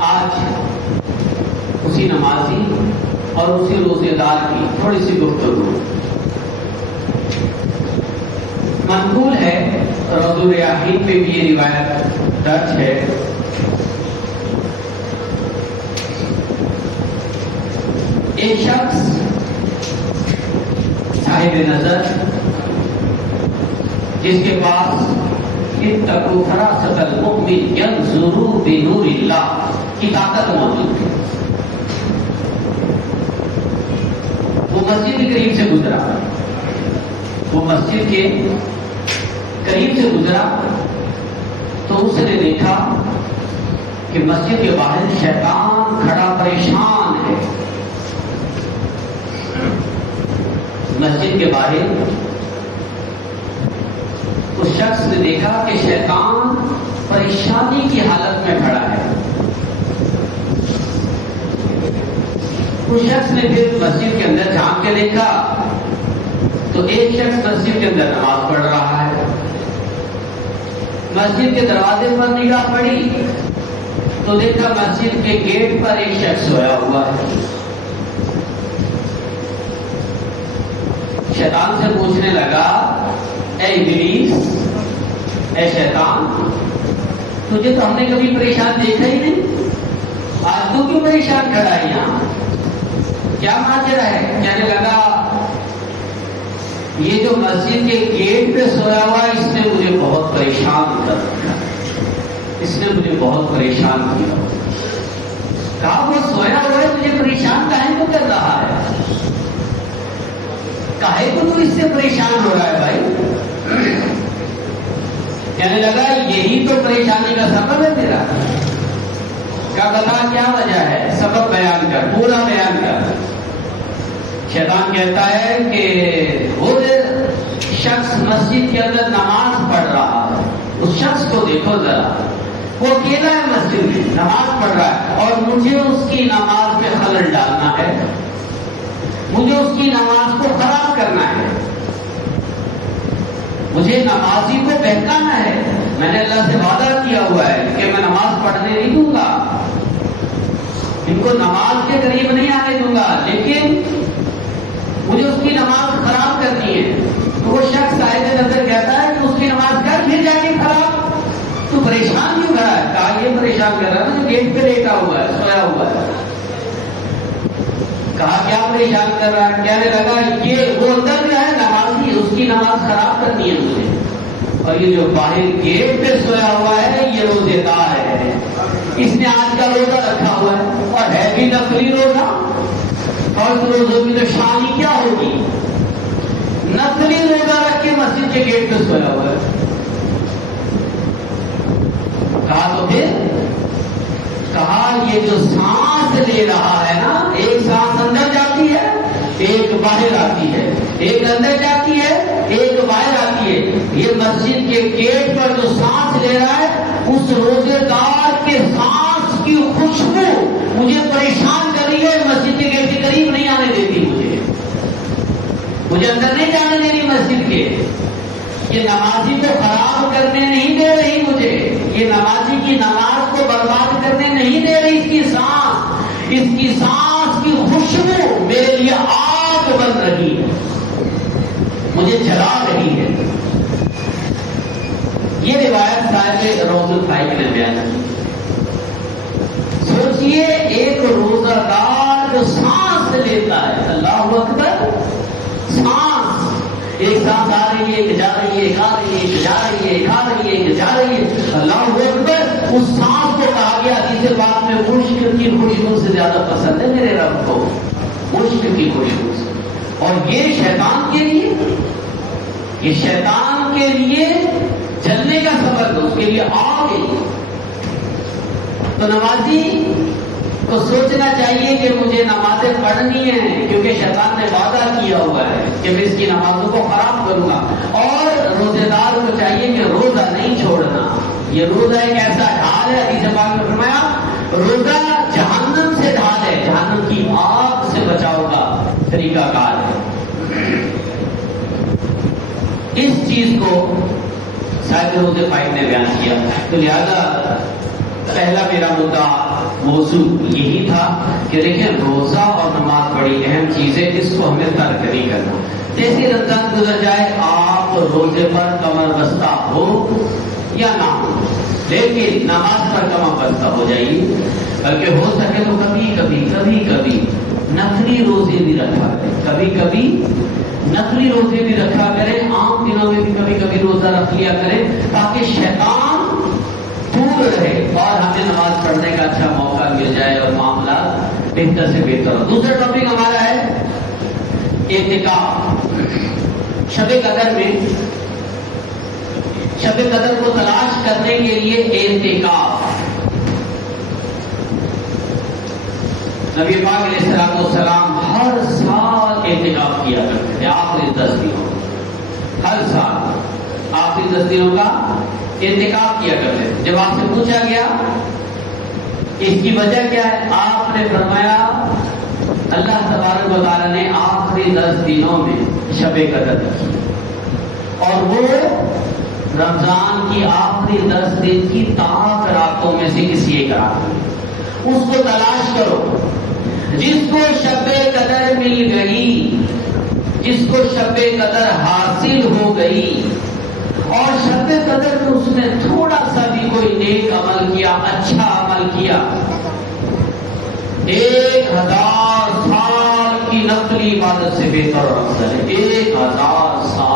آج اسی نمازی اور اسی روزے دار کی تھوڑی سی گفتگو منقول ہے، روض الریاحین پہ بھی یہ روایت درج ہے۔ ایک شخص صاحب نظر جس کے پاس اتقوا فراست المؤمن ينظر بنور اللہ کی طاقت موجود تھی، وہ مسجد کے قریب سے گزرا، وہ مسجد کے قریب سے گزرا تو اس نے دیکھا کہ مسجد کے باہر شیطان کھڑا پریشان ہے۔ مسجد کے باہر اس شخص نے دیکھا کہ شیطان پریشانی کی حالت میں کھڑا ہے۔ اس شخص نے پھر مسجد کے اندر جھانک کے دیکھا تو ایک شخص مسجد کے اندر نماز پڑھ رہا ہے۔ مسجد کے دروازے پر نگاہ پڑی تو دیکھا مسجد کے گیٹ پر ایک شخص سویا ہوا ہے۔ شیطان سے پوچھنے لگا، اے ابلیس، اے شیطان، تجھے تو ہم نے کبھی پریشان دیکھا ہی نہیں، آج تو کیوں پریشان کھڑا ہے یہاں؟ کیا ماجرا ہے؟ کہنے لگا، یہ جو مسجد کے گیٹ پہ سویا ہوا ہے اس نے مجھے بہت پریشان کر دیا، اس نے مجھے بہت پریشان کیا۔ کہا وہ سویا ہوا ہے مجھے پریشان کاہے کو کر رہا ہے؟ کاہے کو تو اس سے پریشان ہو رہا ہے بھائی؟ کہنے لگا یہی تو پریشانی کا سبب ہے تیرا۔ کیا بتا کیا وجہ ہے؟ سبب بیان کر، پورا بیان کر۔ شیطان کہتا ہے کہ وہ شخص مسجد کے اندر نماز پڑھ رہا ہے، اس شخص کو دیکھو ذرا، وہ اکیلا ہے مسجد میں نماز پڑھ رہا ہے اور مجھے اس کی نماز میں خلل ڈالنا ہے، مجھے اس کی نماز کو خراب کرنا ہے، مجھے نمازی کو بہکانا ہے۔ میں نے اللہ سے وعدہ کیا ہوا ہے کہ میں نماز پڑھنے نہیں دوں گا، ان کو نماز کے قریب نہیں آنے دوں گا، لیکن مجھے اس کی نماز خراب کرنی ہے۔ تو وہ شخص صاحب نظر کہتا ہے کہ اس کی نماز کر پھر جا کے خراب، تو پریشان کیوں کر رہا ہے؟ کہا یہ پریشان کر رہا ہے جو گیٹ پہ لیٹا ہوا ہے، سویا ہوا ہے۔ کہا کیا پریشان کر رہا ہے؟ کہنے لگا یہ وہ اندر جو ہے نمازی، اس کی نماز خراب کرنی ہے مجھے، اور یہ جو باہر گیٹ پہ سویا ہوا ہے یہ روزے دار ہے، اس نے آج کا روزہ رکھا ہوا ہے اور ہے بھی نفلی روزہ۔ فرض روزوں کی تو شان ہی کیا ہوگی؟ نفلی روزہ رکھ کے مسجد کے گیٹ پہ سویا ہوا ہے۔ کہا تو پھر کہا یہ جو سانس لے رہا ہے نا، ایک سانس اندر جاتی ہے ایک باہر آتی ہے، ایک اندر جاتی ہے ایک باہر آتی ہے، یہ مسجد کے گیٹ پر جو سانس لے رہا ہے اس روزے دار کے سانس کی خوشبو مجھے پریشان کر رہی ہے، مسجد کے گیٹ کے قریب نہیں آنے دیتی، مجھے اندر نہیں جانے دے رہی مسجد کے۔ یہ نمازی کو خراب کرنے نہیں دے رہی مجھے، یہ نمازی کی نماز کو برباد کرنے نہیں دے رہی، اس کی سانس کی خوشبو میرے لیے آگ بن رہی ہے، مجھے جلا رہی ہے۔ یہ روایت صاحب روض الفائق نے بیان کی۔ سوچئے ایک روزہ دار جو سانس لیتا ہے، اللہ اکبر، سانس، ایک سانس آ رہی ہے، ایک جا رہی ہے، ایک آ رہی ہے، ایک جا رہی ہے، ایک آ رہی ہے، ایک جا رہی ہے، اللہ اکبر، اس سانس کو کہا گیا حدیث پاک میں مشک کی خوشبو سے زیادہ پسند ہے میرے رب کو، مشک کی خوشبو سے۔ اور یہ شیطان کے لیے، یہ شیطان کے لیے جلنے کا سبب ہے، اس کے لیے آگ ہے۔ تو نمازی کو سوچنا چاہیے کہ مجھے نمازیں پڑھنی ہیں، کیونکہ شیطان نے وعدہ کیا ہوا ہے کہ میں اس کی نمازوں کو خراب کروں گا۔ اور روزے دار کو چاہیے کہ روزہ نہیں چھوڑنا، یہ روزہ ایک ایسا ڈھال ہے، حدیث پاک میں فرمایا روزہ جہنم سے ڈھال ہے، جہنم کی آگ سے بچاؤ کا طریقہ کار ہے۔ اس چیز کو صاحب روض الفائق نے بیان کیا۔ تو لہذا پہلا میرا مدعا موضوع یہی تھا کہ دیکھیں روزہ اور نماز بڑی اہم چیز ہے، اس کو ہمیں ترک نہیں کرنا۔ جیسے رمضان گزر جائے آپ روزے پر کمر بستہ ہو یا نہ ہو، لیکن نماز پر کمر بستہ ہو جائیے، بلکہ ہو سکے تو کبھی کبھی نفلی روزے بھی رکھا کریں، کبھی کبھی نفلی روزے بھی رکھا کریں، عام دنوں میں بھی کبھی کبھی روزہ رکھ لیا کریں تاکہ شیطان دور رہے اور ہمیں نماز پڑھنے کا اچھا موقع مل جائے اور معاملات بہتر سے بہتر ہو۔ دوسرا ٹاپک ہمارا ہے اعتکاف۔ شب قدر میں شب قدر کو تلاش کرنے کے لیے اعتکاف، نبی پاک علیہ السلام ہر سال اعتکاف کیا کرتے تھے، آخری 10 دنوں، ہر سال آخری 10 دنوں کا اعتکاف کیا کرتے تھے۔ جب آپ سے پوچھا گیا اس کی وجہ کیا ہے، آپ نے فرمایا اللہ تبارک و تعالیٰ نے آخری 10 دنوں میں شب قدر رکھی اور وہ رمضان کی آخری 10 دن کی طاق راتوں میں سے کسی ایک رات میں، اس کو تلاش کرو۔ جس کو شب قدر مل گئی، جس کو شب قدر حاصل ہو گئی اور شب قدر میں اس نے تھوڑا سا بھی کوئی نیک عمل کیا، اچھا عمل کیا، 1000 سال کی نفلی عبادت سے بہتر اور افضل ہے۔ 1000 سال